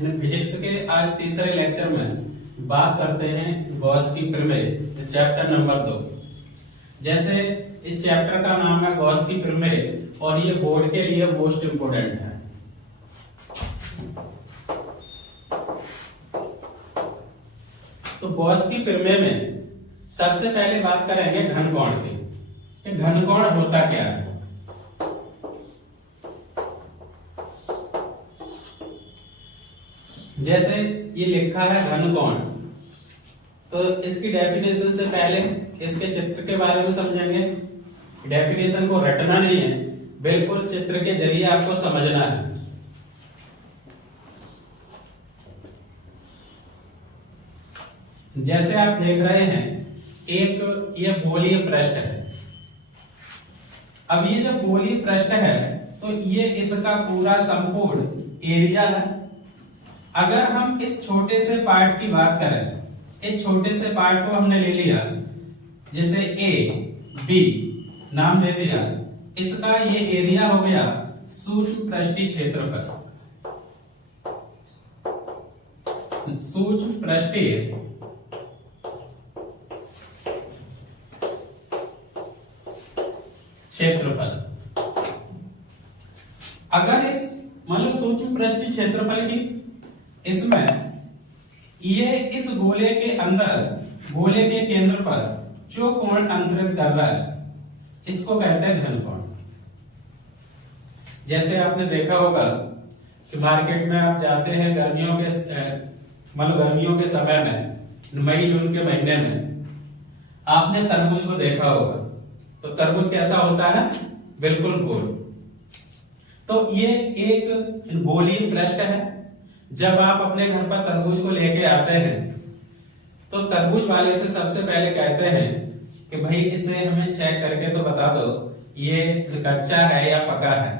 Physics के आज तीसरे लेक्चर में बात करते हैं गॉस की प्रमेय, चैप्टर नंबर 2। जैसे इस चैप्टर का नाम है गॉस की प्रमेय और ये बोर्ड के लिए मोस्ट इंपोर्टेंट है। तो गॉस की प्रमेय में सबसे पहले बात करेंगे घनकोण की कि घनकोण होता क्या है। जैसे ये लिखा है घनकोण, तो इसकी डेफिनेशन से पहले इसके चित्र के बारे में समझेंगे। डेफिनेशन को रटना नहीं है, बिल्कुल चित्र के जरिए आपको समझना है। जैसे आप देख रहे हैं एक ये गोलीय पृष्ठ है। अब ये जब गोलीय पृष्ठ है तो ये इसका पूरा संपूर्ण एरिया है। अगर हम इस छोटे से पार्ट की बात करें, इस छोटे से पार्ट को हमने ले लिया, जैसे ए बी नाम दे दिया, इसका ये एरिया हो गया सूक्ष्म पृष्ठीय क्षेत्रफल। सूक्ष्म पृष्ठीय क्षेत्रफल। अगर इस मतलब सूक्ष्म पृष्ठीय क्षेत्रफल की इसमें ये इस गोले के अंदर गोले के केंद्र पर जो कोण अंतरित कर रहा है इसको कहते हैं घनकोण। जैसे आपने देखा होगा कि मार्केट में आप जाते हैं गर्मियों के समय में, मई जून के महीने में आपने तरबूज को देखा होगा। तो तरबूज कैसा होता है? बिल्कुल गोल। तो ये एक गोलीय पृष्ठ है। जब आप अपने घर पर तरबूज को लेके आते हैं तो तरबूज वाले से सबसे पहले कहते हैं कि भाई इसे हमें चेक करके तो बता दो ये कच्चा है या पका है।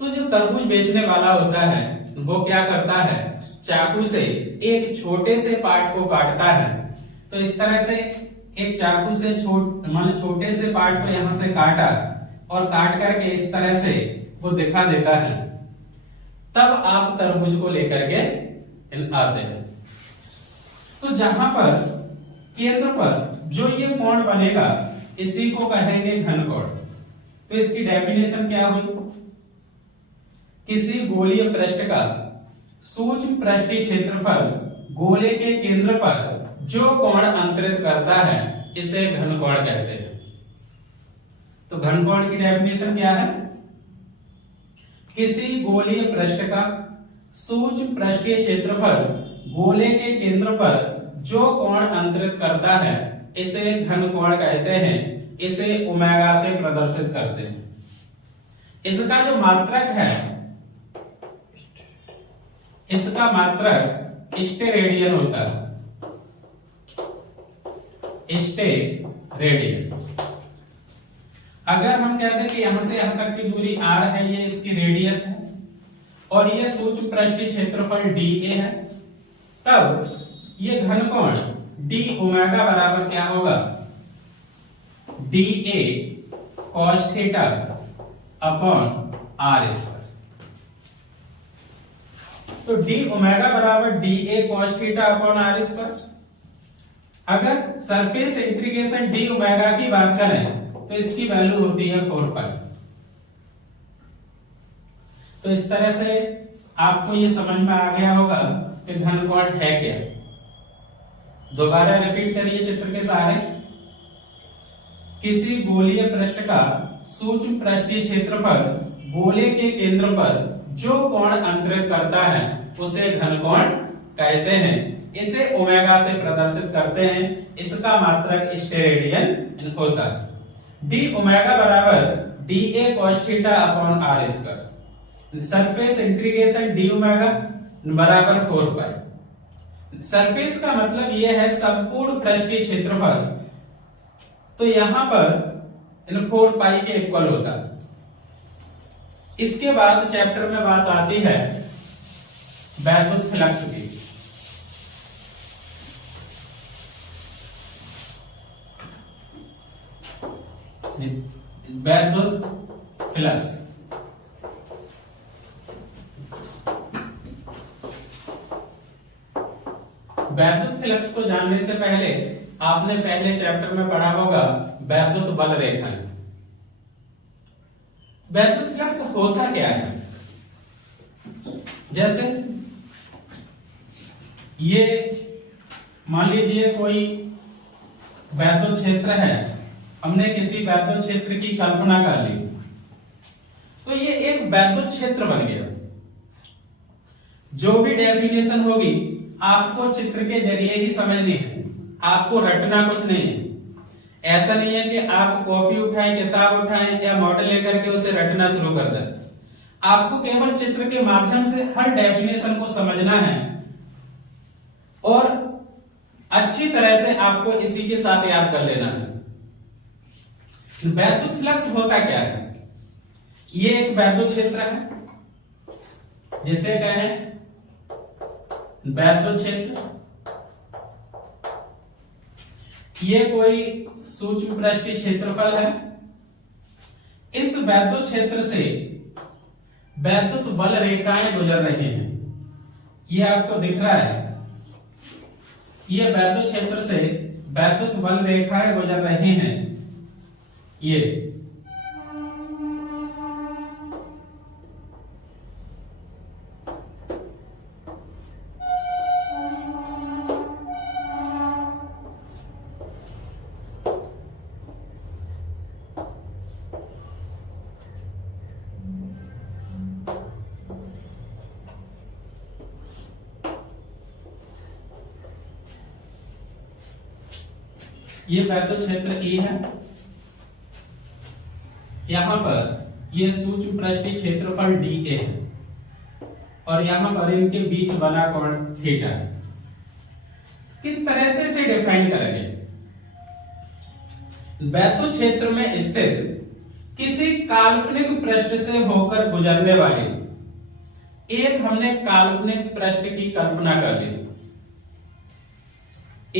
तो जो तरबूज बेचने वाला होता है वो क्या करता है, चाकू से एक छोटे से पार्ट को काटता है। तो इस तरह से एक चाकू से छोटे से पार्ट को यहां से काटा और काट करके इस तरह से वो दिखा देता है। तब आप तरबूज को लेकर के आते हैं। तो जहां पर केंद्र पर जो ये कोण बनेगा इसी को कहेंगे घनकोण। तो इसकी डेफिनेशन क्या हुई? किसी गोलीय पृष्ठ का सूक्ष्म पृष्ठीय क्षेत्रफल गोले के केंद्र पर जो कोण अंतरित करता है इसे घनकोण कहते हैं। तो घनकोण की डेफिनेशन क्या है? किसी गोलीय पृष्ठ का सूक्ष्म पृष्ठीय क्षेत्रफल गोले के केंद्र पर जो कोण अंतरित करता है इसे घनकोण कहते हैं। इसे ओमेगा से प्रदर्शित करते हैं। इसका जो मात्रक है, इसका मात्रक स्टेरेडियन होता है। स्टेरेडियन। अगर हम कहते हैं कि यहां से यहां तक की दूरी r है, ये इसकी रेडियस है और ये सूक्ष्म पृष्ठीय क्षेत्रफल dA है, तब ये घनकोण d ओमेगा बराबर क्या होगा? dA cos theta upon r square. तो d ओमेगा बराबर dA cos theta upon r square. अगर सरफेस इंटीग्रेशन d ओमेगा की बात करें तो इसकी वैल्यू होती है 4 पाई। तो इस तरह से आपको ये समझ में आ गया होगा कि घनकोण है क्या। दोबारा रिपीट करिए चित्र के सहारे। किसी गोलीय पृष्ठ का सूक्ष्म पृष्ठीय क्षेत्रफल गोले के केंद्र पर जो कोण अंतरित करता है उसे घनकोण कहते हैं। इसे ओमेगा से प्रदर्शित करते हैं। इसका मात्रक स्टेरेडियन होता है। d ओमेगा बराबर dA cos theta upon r square. Surface integration d omega बराबर 4 पाई। सरफेस का मतलब यह है संपूर्ण पृष्ठीय क्षेत्रफल। तो यहां पर 4 पाई के इक्वल होता है। इसके बाद चैप्टर में बात आती है वैद्युत फ्लक्स की। वैद्युत फ्लक्स। वैद्युत फ्लक्स को जानने से पहले आपने पहले चैप्टर में पढ़ा होगा वैद्युत बल रेखाएं। वैद्युत फ्लक्स होता क्या है? जैसे ये मान लीजिए कोई वैद्युत क्षेत्र है, हमने किसी वैद्युत क्षेत्र की कल्पना कर ली, तो ये एक वैद्युत क्षेत्र बन गया। जो भी डेफिनेशन होगी आपको चित्र के जरिए ही समझनी है, आपको रटना कुछ नहीं है। ऐसा नहीं है कि आप कॉपी उठाएं, किताब उठाएं या मॉडल लेकर के उसे रटना शुरू कर दें। आपको केवल चित्र के माध्यम से हर डेफिनेशन को समझना है और अच्छी तरह से आपको इसी के साथ याद कर लेना है। वैद्युत फ्लक्स होता क्या है? ये एक वैद्युत क्षेत्र है जिसे कहें वैद्युत क्षेत्र। ये कोई सूक्ष्म पृष्ठीय क्षेत्रफल है। इस वैद्युत क्षेत्र से वैद्युत बल रेखाएं गुजर रही हैं। ये आपको दिख रहा है, ये वैद्युत क्षेत्र से वैद्युत बल रेखाएं गुजर रही हैं। ये वैद्युत क्षेत्र E है। यहां पर ये सूक्ष्म पृष्ठीय क्षेत्रफल DA है और यहां पर इनके बीच बना कोण थीटा है। किस तरह से इसे डिफाइन करेंगे? वैद्युत क्षेत्र में स्थित किसी काल्पनिक पृष्ठ से होकर गुजरने वाली एक हमने काल्पनिक पृष्ठ की कल्पना कर ली।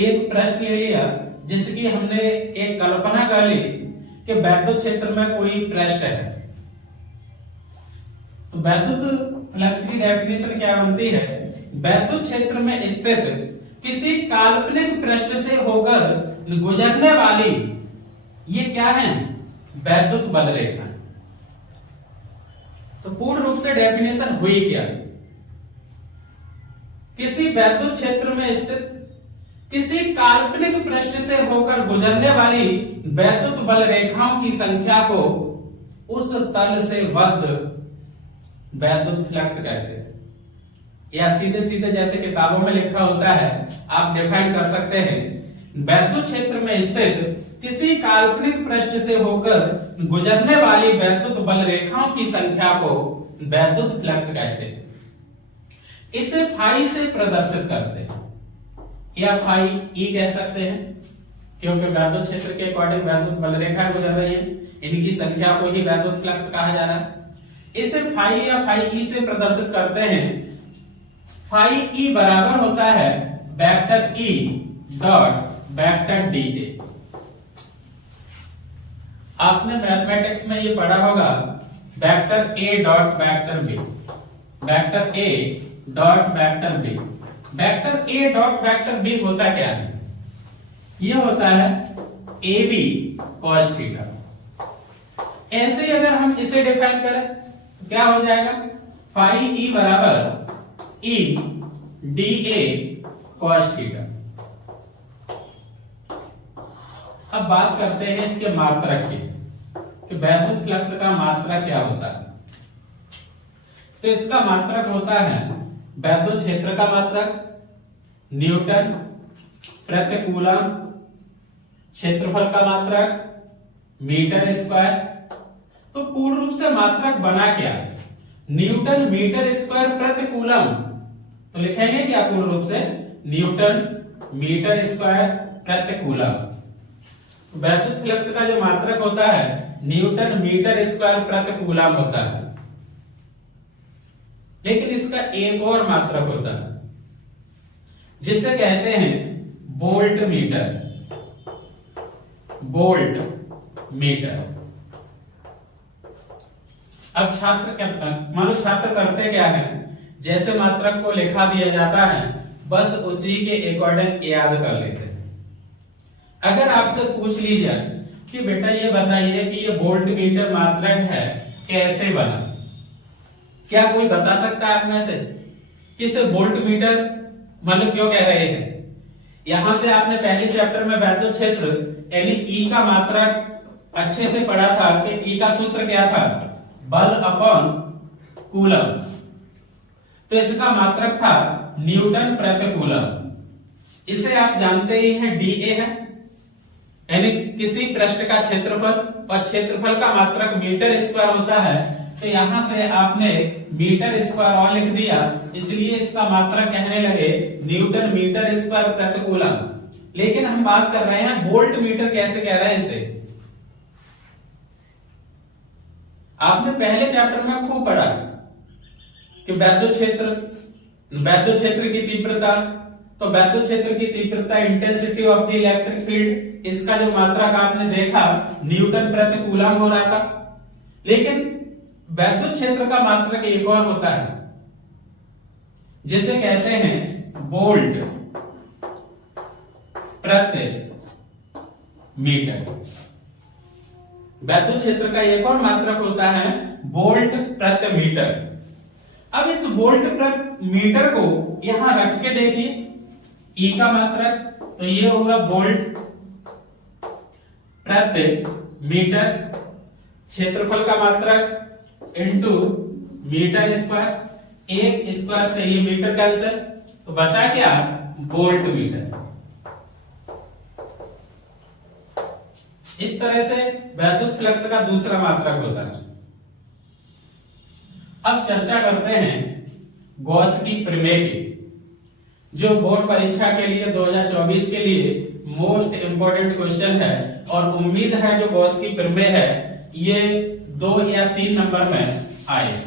एक पृष्ठ ले लिया जिसकी हमने एक कल्पना कर ली कि वैद्युत क्षेत्र में कोई पृष्ठ है। तो वैद्युत फ्लक्स की डेफिनेशन क्या बनती है? वैद्युत क्षेत्र में स्थित किसी काल्पनिक पृष्ठ से होकर गुजरने वाली ये क्या है? वैद्युत बल रेखा। तो पूर्ण रूप से डेफिनेशन हुई क्या? किसी वैद्युत क्षेत्र में स्थित किसी काल्पनिक पृष्ठ से होकर गुजरने वाली वैद्युत बल रेखाओं की संख्या को उस तल से बद्ध वैद्युत फ्लक्स कहते हैं। या सीधे सीधे जैसे किताबों में लिखा होता है आप डिफाइन कर सकते हैं, वैद्युत क्षेत्र में स्थित किसी काल्पनिक पृष्ठ से होकर गुजरने वाली वैद्युत बल रेखाओं की संख्या को वैद्युत फ्लक्स कहते हैं। इसे फाई से प्रदर्शित करते हैं या फाई ई कह सकते हैं, क्योंकि वैद्युत क्षेत्र के अकॉर्डिंग वैद्युत बल रेखाएं गुजर रही हैं, इनकी संख्या को ही वैद्युत फ्लक्स कहा जा रहा है। इसे फाई या फाई ई से प्रदर्शित करते हैं। फाई ई बराबर होता है vector E dot vector D A. आपने मैथमेटिक्स में ये पढ़ा होगा vector A dot vector B, vector A dot vector B. Vector A dot vector B होता क्या है? ये होता है ए बी कॉस थीटा। ऐसे ही अगर हम इसे डिफाइन करें तो क्या हो जाएगा? फाई ई बराबर ई डी ए कॉस थीटा। अब बात करते हैं इसके मात्रक की कि वैद्युत फ्लक्स का मात्रक क्या होता है। तो इसका मात्रक होता है वैद्युत क्षेत्र का मात्रक न्यूटन प्रति कूलम, क्षेत्रफल का मात्रक मीटर स्क्वायर। तो पूर्ण रूप से मात्रक बना क्या? न्यूटन मीटर स्क्वायर प्रति कूलम। तो लिखेंगे क्या पूर्ण रूप से? न्यूटन मीटर स्क्वायर प्रति कूलम। वैद्युत फ्लक्स का जो मात्रक होता है न्यूटन मीटर स्क्वायर प्रति कूलम होता है। लेकिन इसका एक और मात्रक होता है जिसे कहते हैं वोल्ट मीटर। Volt meter. अब छात्र छात्र करते क्या है? जैसे मात्रक को लिखा दिया जाता है बस उसी के अकॉर्डिंग याद कर लेते हैं। अगर आपसे पूछ ली जाए कि बेटा ये बताइए कि ये वोल्ट मीटर मात्रक है, कैसे बना, क्या कोई बता सकता है आप में से कि इसे वोल्ट मीटर मतलब क्यों कह रहे हैं? यहां से आपने पहले चैप्टर में वैद्युत क्षेत्र यानी ई का मात्रक अच्छे से पढ़ा था कि ई का सूत्र क्या था, बल अपॉन कूलम। तो इसका मात्रक था न्यूटन प्रति कूलम। इसे आप जानते ही हैं डीए है, यानी किसी पृष्ठ का क्षेत्रफल, और क्षेत्रफल का मात्रक मीटर स्क्वायर होता है। तो यहां से आपने मीटर स्क्वायर और लिख दिया, इसलिए इसका मात्रक कहने लगे न्यूटन मीटर स्क्वायर प्रति कूलम। लेकिन हम बात कर रहे हैं वोल्ट मीटर कैसे कह रहे हैं इसे। आपने पहले चैप्टर में खूब पढ़ा कि वैद्युत क्षेत्र की तीव्रता, तो वैद्युत क्षेत्र की तीव्रता intensity of the electric field, इसका जो मात्रक आपने देखा न्यूटन प्रति कूलम हो रहा था। लेकिन वैद्युत क्षेत्र का मात्रक एक और होता है जिसे कहते हैं वोल्ट प्रति मीटर। वैद्युत क्षेत्र का एक और मात्रक होता है वोल्ट प्रति मीटर। अब इस वोल्ट प्रति मीटर को यहां रख के देखिए, ई का मात्रक तो ये होगा वोल्ट प्रति मीटर, क्षेत्रफल का मात्रक इंटू मीटर स्क्वायर, एक स्क्वायर से ये मीटर कैंसिल, तो बचा क्या, वोल्ट मीटर। इस तरह से वैद्युत फ्लक्स का दूसरा मात्रक होता है। अब चर्चा करते हैं गॉस की प्रमेय की, जो बोर्ड परीक्षा के लिए 2024 के लिए मोस्ट इंपोर्टेंट क्वेश्चन है, और उम्मीद है जो गॉस की प्रमेय है ये 2 या 3 नंबर में आए।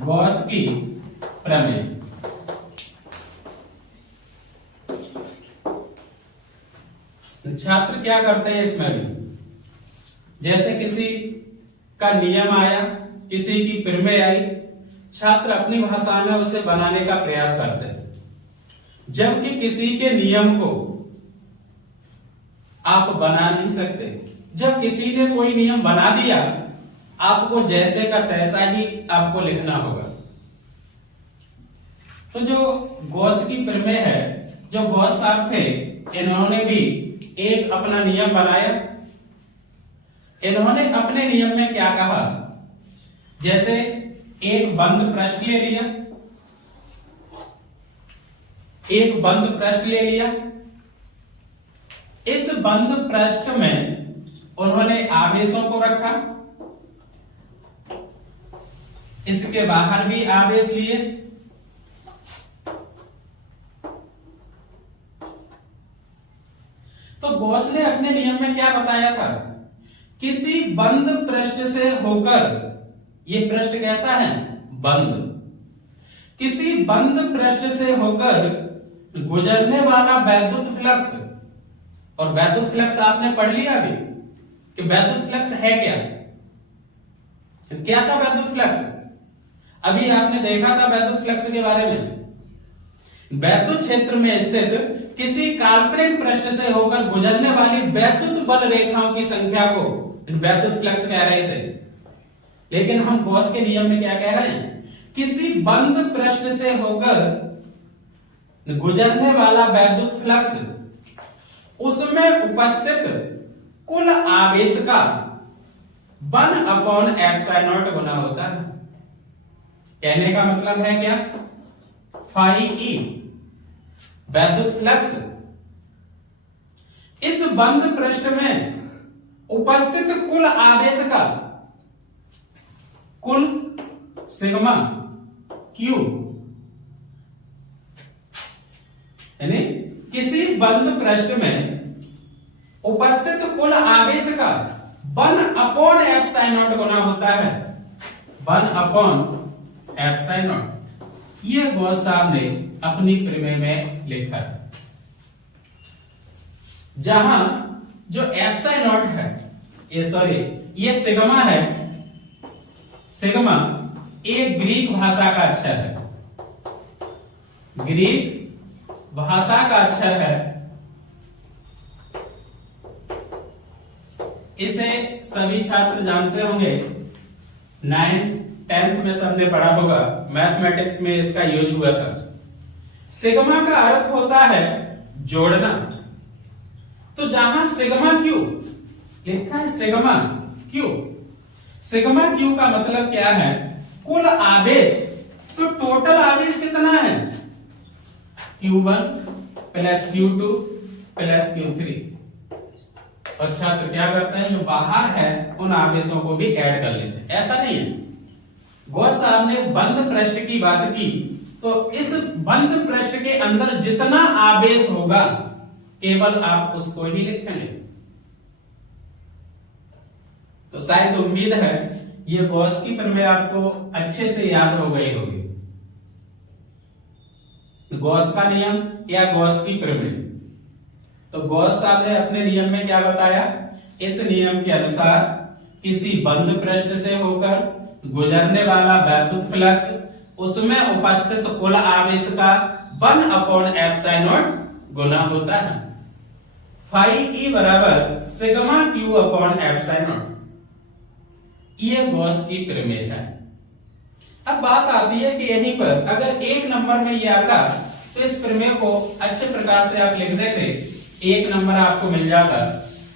गॉस की प्रमेय, छात्र क्या करते हैं इसमें भी, जैसे किसी का नियम आया, किसी की प्रमेय आई, छात्र अपनी भाषा में उसे बनाने का प्रयास करते हैं। जबकि किसी के नियम को आप बना नहीं सकते। जब किसी ने कोई नियम बना दिया, आपको जैसे का तैसा ही आपको लिखना होगा। तो जो गॉस की प्रमेय है, जो गॉस साहब थे, इन्होंने भी एक अपना नियम बनाया। इन्होंने अपने नियम में क्या कहा, जैसे एक बंद पृष्ठ ले लिया, एक बंद पृष्ठ ले लिया। इस बंद पृष्ठ में उन्होंने आवेशों को रखा, इसके बाहर भी आवेश लिए, तो गॉस ने अपने नियम में क्या बताया था, किसी बंद पृष्ठ से होकर, ये पृष्ठ कैसा है, बंद, किसी बंद पृष्ठ से होकर गुजरने वाला वैद्युत फ्लक्स, और वैद्युत फ्लक्स आपने पढ़ लिया अभी कि वैद्युत फ्लक्स है क्या, क्या था वैद्युत फ्लक्स, अभी आपने देखा था वैद्युत फ्लक्स के बारे में। वैद्युत क्षेत्र में स्थित किसी काल्पनिक पृष्ठ से होकर गुजरने वाली वैद्युत बल रेखाओं की संख्या को वैद्युत फ्लक्स कह रहे थे। लेकिन हम गॉस के नियम में क्या कह रहे हैं, किसी बंद पृष्ठ से होकर गुजरने वाला वैद्युत फ्लक्स, उसमें उपस्थित कुल आवेश का 1/ε0 गुना होता है। कहने का मतलब है क्या, फाई ई वैद्युत फ्लक्स इस बंद पृष्ठ में उपस्थित कुल आवेश का कुल सिग्मा क्यू, यानी किसी बंद पृष्ठ में उपस्थित कुल आवेश का 1/ε0 गुना होता है, 1/ε0। ये गॉस साहब ने अपनी प्रमेय में लिखा है, जहां जो एप्सिलॉन नॉट है, ये सिग्मा है। सिग्मा एक ग्रीक भाषा का अक्षर है, ग्रीक भाषा का अक्षर है। इसे सभी छात्र जानते होंगे, 9th 10th में सबने पढ़ा होगा, मैथमेटिक्स में इसका यूज हुआ था। सिग्मा का अर्थ होता है जोड़ना। तो जहां सिग्मा क्यू लिखा है, सिग्मा क्यू, सिग्मा क्यू का मतलब क्या है? कुल आवेश। तो टोटल आवेश कितना है? Q1 plus Q2 plus Q3। और छात्र क्या करते हैं, जो बाहर है उन आवेशों को भी ऐड कर लेते हैं। ऐसा नहीं है, गॉस साहब ने बंद पृष्ठ की बात की, तो इस बंद पृष्ठ के अंदर जितना आवेश होगा केवल आप उसको ही लिखेंगे। तो शायद उम्मीद है ये गॉस की प्रमेय आपको अच्छे से याद हो गई होगी। गॉस का नियम या गॉस की प्रमेय। तो गॉस साहब ने अपने नियम में क्या बताया? इस नियम के अनुसार किसी बंद पृष्ठ से होकर गुजरने वाला वैद्युत फ्लक्स उसमें उपस्थित कुल आवेश का 1/एप्सिलॉन गुना होता है। फाई ई बराबर सिग्मा क्यू अपॉन एप्सिलॉन। ये गॉस की प्रमेय है। अब बात आती है कि यहीं पर अगर एक नंबर में ये आता तो इस प्रमेय को अच्छे प्रकार से आप लिख देते, 1 नंबर आपको मिल जाता।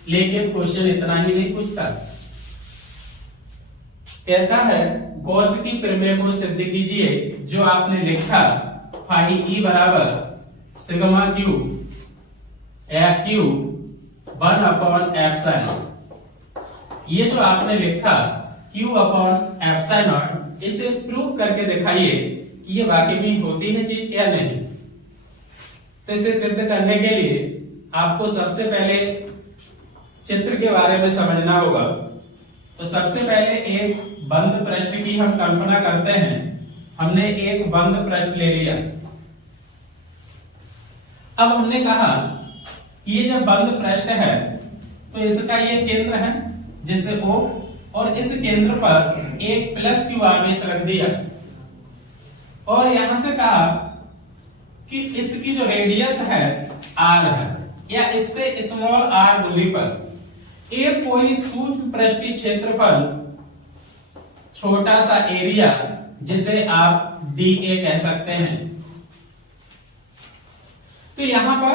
लेकिन क्वेश्चन इतना ही नहीं पूछता, कहता है गॉस की प्रमेय को सिद्ध कीजिए जो आपने लिखा फाई ई बराबर सिग्मा क्यू या क्यू 1/एप्सिलॉन। ये जो आपने लिखा Q/एप्सिलॉन, इसे प्रूव करके दिखाइए कि ये वाकई में होती है चीज या नहीं। तो इसे सिद्ध करने के लिए आपको सबसे पहले चित्र के बारे में समझना होगा। तो सबसे पहले एक बंद पृष्ठ की हम कल्पना करते हैं। हमने एक बंद पृष्ठ ले लिया। अब हमने कहा कि ये जब बंद पृष्ठ है तो इसका ये केंद्र है जिसे O, और इस केंद्र पर एक प्लस क्यू आवेश रख दिया, और यहां से कहा कि इसकी जो रेडियस है R है, या इससे स्मॉल r दूरी पर एक कोई सूक्ष्म पृष्ठीय क्षेत्रफल, छोटा सा एरिया जिसे आप dA कह सकते हैं। तो यहां पर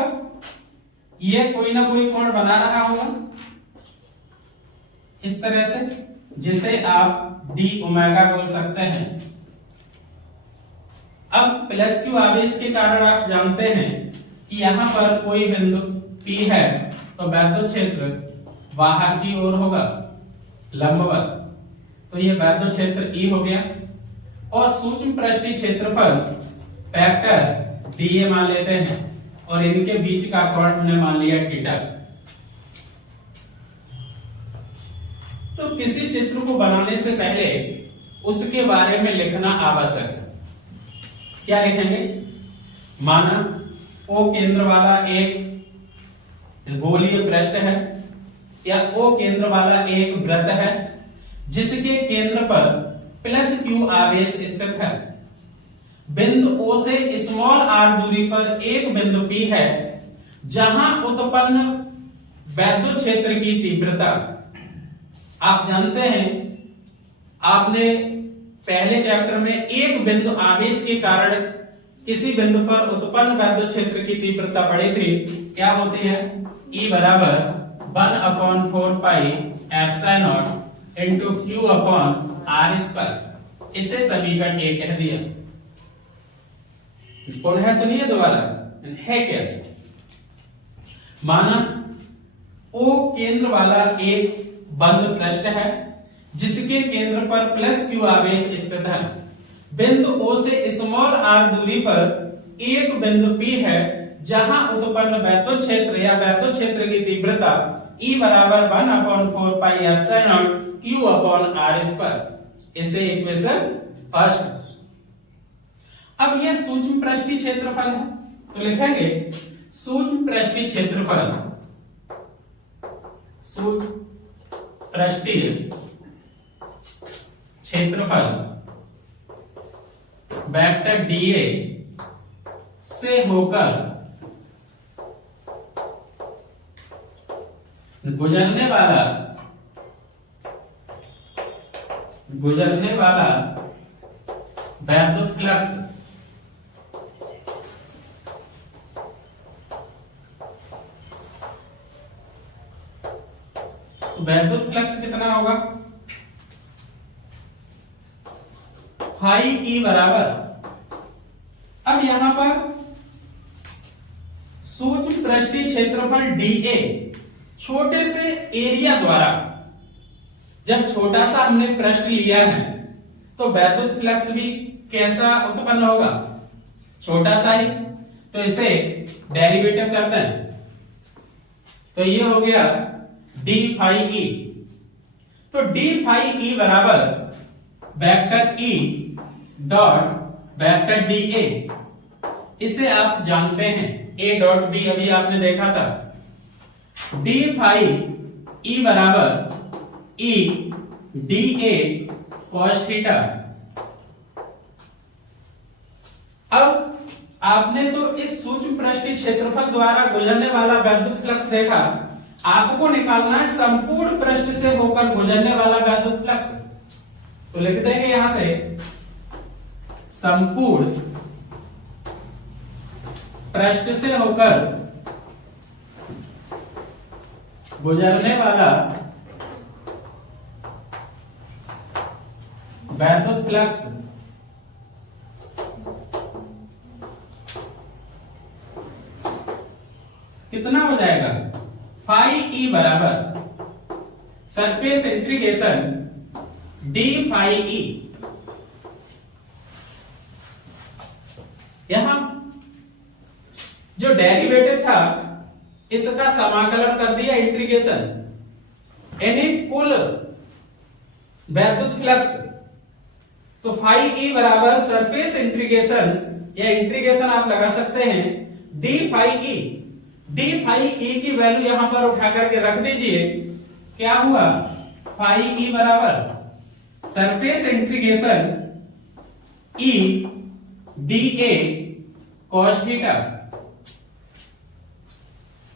यह कोई ना कोई कोण बना रहा होगा इस तरह से, जिसे आप d ओमेगा बोल सकते हैं। अब प्लस क्यू आवेश के कारण आप जानते हैं कि यहां पर कोई बिंदु P है तो वैद्युत क्षेत्र बाहर की ओर होगा लंबवत, तो ये वैद्युत क्षेत्र E हो गया। और सूक्ष्म पृष्ठीय क्षेत्रफल वेक्टर dA मान लेते हैं, और इनके बीच का कोण हमने मान लिया थीटा। तो किसी चित्र को बनाने से पहले उसके बारे में लिखना आवश्यक है। क्या लिखेंगे? माना O केंद्र वाला एक गोलीय पृष्ठ है, या O केंद्र वाला एक वृत्त है जिसके केंद्र पर प्लस क्यू आवेश स्थित है। बिंदु O से स्मॉल r दूरी पर एक बिंदु P है जहां उत्पन्न वैद्युत क्षेत्र की तीव्रता, आप जानते हैं, आपने पहले चैप्टर में एक बिंदु आवेश के कारण किसी बिंदु पर उत्पन्न वैद्युत क्षेत्र की तीव्रता पढ़ी थी। क्या होती है? E बराबर 1/4 pi epsilon into Q upon r square. इसे समीकरण 1 कह दिया। पुनः सुनिए दोबारा, है क्या? माना O केंद्र वाला एक बंद पृष्ठ है जिसके केंद्र पर प्लस क्यू आवेश स्थित है। बिंदु O से स्मॉल r दूरी पर एक बिंदु P है जहां उत्पन्न वैद्युत क्षेत्र या वैद्युत क्षेत्र की तीव्रता E बराबर 1/4 pi epsilon Q upon r square. इसे इक्वेशन फर्स्ट। अब ये सूक्ष्म पृष्ठीय क्षेत्रफल है, तो लिखेंगे सूक्ष्म पृष्ठीय क्षेत्रफल, सूक्ष्म पृष्ठीय क्षेत्रफल वेक्टर डीए से होकर गुजरने वाला वैद्युत फ्लक्स वैद्युत फ्लक्स कितना होगा, फाई ई बराबर, अब यहां पर सूक्ष्म पृष्ठीय क्षेत्रफल डीए छोटे से एरिया द्वारा, जब छोटा सा हमने पृष्ठ लिया है तो वैद्युत फ्लक्स भी कैसा उत्पन्न होगा, छोटा सा ही, तो इसे डेरिवेटिव करते हैं, तो ये हो गया डी फाई ई, तो डी फाई ई बराबर vector E dot vector D ए, इसे आप जानते हैं ए डॉट बी, अभी आपने देखा था, डी फाई ई बराबर ई डी ए कॉस थीटा। अब आपने तो इस सूक्ष्म पृष्ठीय क्षेत्रफल द्वारा गुजरने वाला वैद्युत फ्लक्स देखा, आपको निकालना है संपूर्ण पृष्ठ से होकर गुजरने वाला वैद्युत फ्लक्स, तो लिख देंगे यहां से संपूर्ण पृष्ठ से होकर गुजरने वाला वैद्युत फ्लक्स कितना हो जाएगा, फाई ई बराबर surface integration D phi E, यहां जो डेरिवेटिव था इसका समाकलन कर दिया इंटीग्रेशन, यानी कुल वैद्युत फ्लक्स, तो फाई ई बराबर सरफेस इंटीग्रेशन, या इंटीग्रेशन आप लगा सकते हैं D phi E, D phi E की वैल्यू यहां पर उठा करके रख दीजिए, क्या हुआ, फाई ई बराबर surface integration E D A cos theta.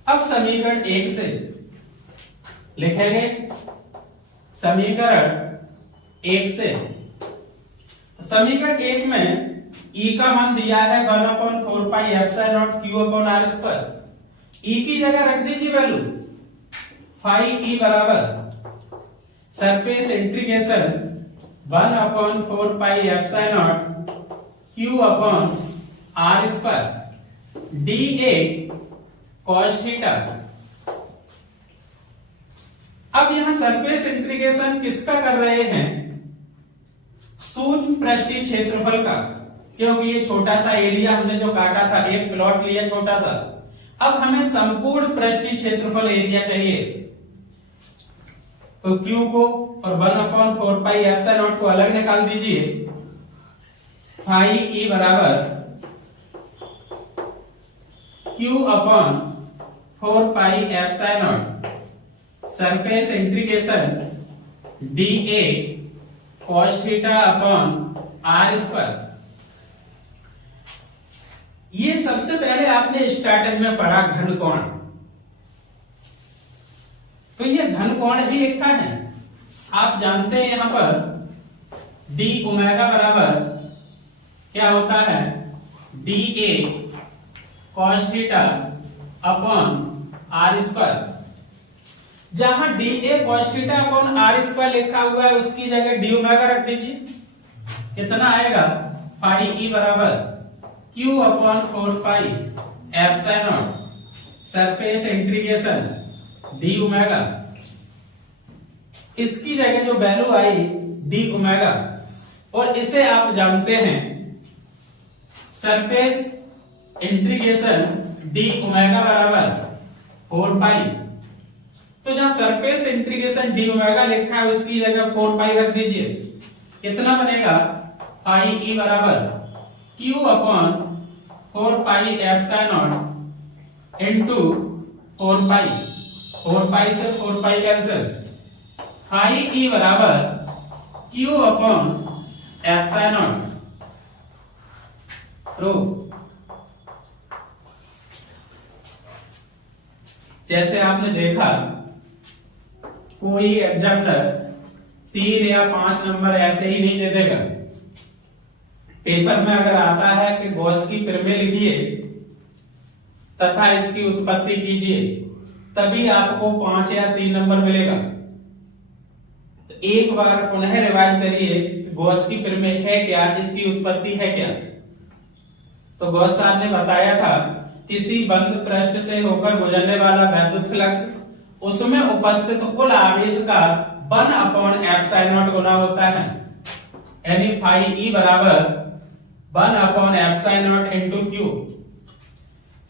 अब समीकरण 1 से लिखेंगे, समीकरण 1 से, समीकरण 1 में E का मान दिया है 1/4 pi epsilon not Q upon R square, E की जगह रख दीजिए वैल्यू, फाई E बराबर surface integration 1/4 pi epsilon not Q upon R square D A cos theta. अब यहां सरफेस इंटीग्रेशन किसका कर रहे हैं, सूक्ष्म पृष्ठीय क्षेत्रफल का, क्योंकि ये छोटा सा एरिया हमने जो काटा था, एक प्लॉट लिया छोटा सा, अब हमें संपूर्ण पृष्ठीय क्षेत्रफल एरिया चाहिए, तो Q को और 1/4 पाई एप्सिलॉन नॉट को अलग निकाल दीजिए, फाई E बराबर Q upon 4 pi epsilon not surface integration D A cos theta upon R square. ये सबसे पहले आपने स्टार्टिंग में पढ़ा घन कोण, तो ये घन कोण ही लिखा है, आप जानते हैं यहां पर डी ओमेगा बराबर क्या होता है, D A cos theta upon R square, जहां D A cos theta upon R square लिखा हुआ है उसकी जगह डी ओमेगा रख दीजिए, कितना आएगा, पाई ई बराबर Q upon 4 pi epsilon not surface integration D omega, इसकी जगह जो वैल्यू आई डी ओमेगा, और इसे आप जानते हैं सरफेस इंटीग्रेशन डी ओमेगा बराबर 4 पाई, तो जहां सरफेस इंटीग्रेशन डी ओमेगा लिखा है उसकी जगह 4 पाई रख दीजिए, कितना बनेगा, पाई ई बराबर Q upon 4 pi epsilon into 4 पाई, 4 पाई से 4 पाई कैंसिल, फाई ई बराबर Q अपॉन एप्सिलॉन। जैसे आपने देखा कोई एग्जामिनर 3 या 5 नंबर ऐसे ही नहीं दे देगा। पेपर में अगर आता है कि गॉस की प्रमेय लिखिए तथा इसकी उत्पत्ति कीजिए, तभी आपको 5 या 3 नंबर मिलेगा। तो एक बार पुनः रिवाइज करिए गॉस की प्रमेय है क्या, इसकी उत्पत्ति है क्या। तो गॉस साहब ने बताया था किसी बंद पृष्ठ से होकर गुजरने वाला वैद्युत फ्लक्स उसमें उपस्थित कुल आवेश का 1 अपॉन एप्सिलॉन गुना होता है, यानी फाई ई बराबर 1 अपॉन एप्सिलॉन इनटू क्यू।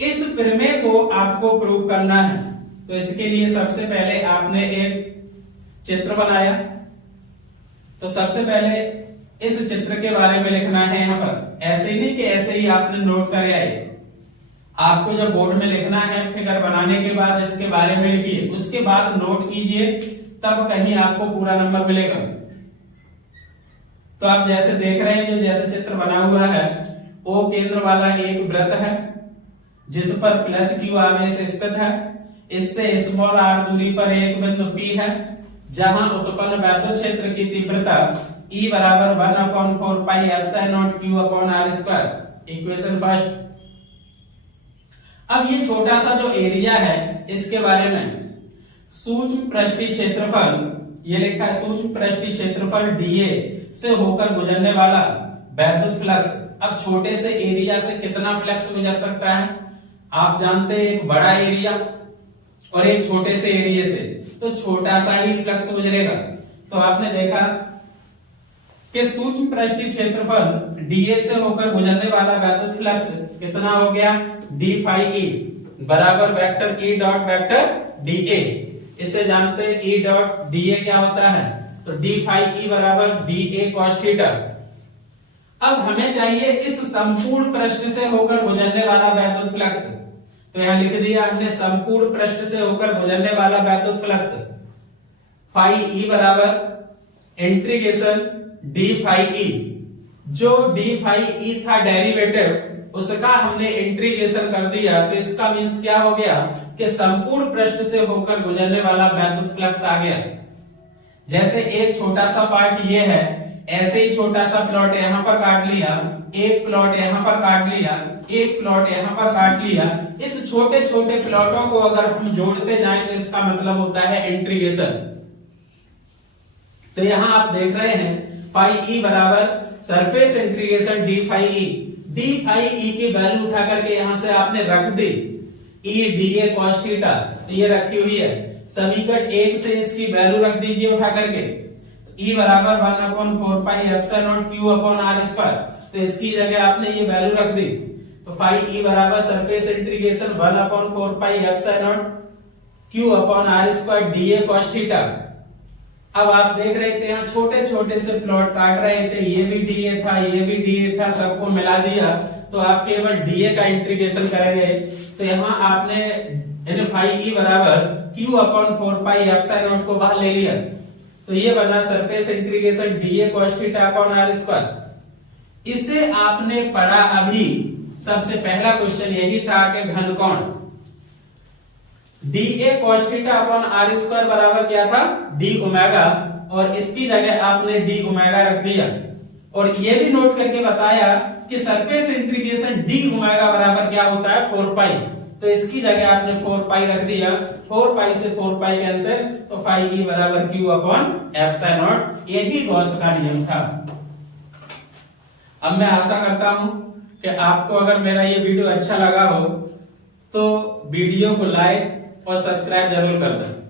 इस प्रमेय को आपको प्रूव करना है, तो इसके लिए सबसे पहले आपने एक चित्र बनाया। तो सबसे पहले इस चित्र के बारे में लिखना है यहाँ पर, ऐसे ही नहीं कि ऐसे ही आपने नोट कर आए। आपको जब बोर्ड में लिखना है फिगर बनाने के बाद इसके बारे में लिखिए, उसके बाद नोट कीजिए, तब कहीं आपको पूरा नंबर मिलेगा। तो आप जैसे देख रहे हैं, जो जैसे चित्र बना हुआ है, ओ केंद्र वाला एक वृत्त है जिस पर प्लस क्यू आवेश स्थित है। इससे स्मॉल आर दूरी पर एक बिंदु पी है जहां उत्पन्न वैद्युत क्षेत्र की तीव्रता E बराबर 1 upon 4 pi epsilon Q upon R square. Equation first. अब ये छोटा सा जो एरिया है इसके बारे में, सूक्ष्म पृष्ठीय क्षेत्रफल, ये लिखा है सूक्ष्म पृष्ठीय क्षेत्रफल डीए से होकर गुजरने वाला वैद्युत फ्लक्स। अब छोटे से एरिया से कितना फ्लक्स गुजर सकता है आप जानते हैं, एक बड़ा एरिया और एक छोटे से एरिया से, तो छोटा सा ही फ्लक्स गुजरेगा। तो आपने देखा कि सूक्ष्म पृष्ठीय क्षेत्रफल डीए से होकर गुजरने वाला वैद्युत फ्लक्स कितना हो गया, डी फाई ई बराबर vector E dot vector DA. इसे जानते हैं ई डॉट डीए क्या होता है, तो डी फाई ई बराबर डीए कॉस थीटा। अब हमें चाहिए इस संपूर्ण पृष्ठ से होकर गुजरने वाला वैद्युत फ्लक्स। तो यहां लिख दिया हमने संपूर्ण पृष्ठ से होकर गुजरने वाला वैद्युत फ्लक्स, फाई ई बराबर इंटीग्रेशन डी फाई ई। जो डी फाई ई था डेरिवेटिव, उसका हमने इंटीग्रेशन कर दिया, तो इसका मींस क्या हो गया कि संपूर्ण पृष्ठ से होकर गुजरने वाला वैद्युत फ्लक्स आ गया। जैसे एक छोटा सा पार्ट ये है, ऐसे ही छोटा सा प्लॉट यहाँ पर काट लिया, एक प्लॉट यहाँ पर काट लिया, एक प्लॉट यहाँ पर काट लिया। इस छोटे छोटे प्लॉटों को अगर हम जोड़ते जाएं तो इसका मतलब होता है इंटीग्रेशन। तो यहाँ आप देख रहे हैं फाई ई बराबर surface integration D phi E. D phi E की वैल्यू उठा करके यहां से आपने रख दी E D A cos theta, ये रखी हुई है। समीकरण 1 से इसकी वैल्यू रख दीजिए उठा करके, ई बराबर 1 upon 4 pi epsilon Q upon R square. तो इसकी जगह आपने ये वैल्यू रख दी, तो फाई ई बराबर surface integration 1 upon 4 pi epsilon Q upon R square D A cos theta. अब आप देख रहे थे यहाँ छोटे छोटे से प्लॉट काट रहे थे, ये भी डीए था, ये भी डीए था, सबको मिला दिया, तो आप केवल डीए का इंटीग्रेशन करेंगे। तो यहाँ आपने फाई ई बराबर क्यू अपॉन 4 पाई एप्सिलॉन को बाहर ले लिया, तो ये बना surface integration D A cos theta upon R square. इसे आपने पढ़ा अभी, सबसे पहला क्वेश्चन यही था कि घनकोण D A cos theta upon R square बराबर क्या था, डी ओमेगा, और इसकी जगह आपने डी ओमेगा रख दिया। और ये भी नोट करके बताया कि सरफेस इंटीग्रेशन डी ओमेगा बराबर क्या होता है, 4 पाई। तो इसकी जगह आपने 4 पाई रख दिया, 4 पाई से 4 पाई कैंसिल, तो फाई ई बराबर क्यू अपॉन एप्सिलॉन। ये भी गॉस का नियम था। अब मैं आशा करता हूं कि आपको अगर मेरा ये वीडियो अच्छा लगा हो तो वीडियो को लाइक और सब्सक्राइब जरूर कर दें।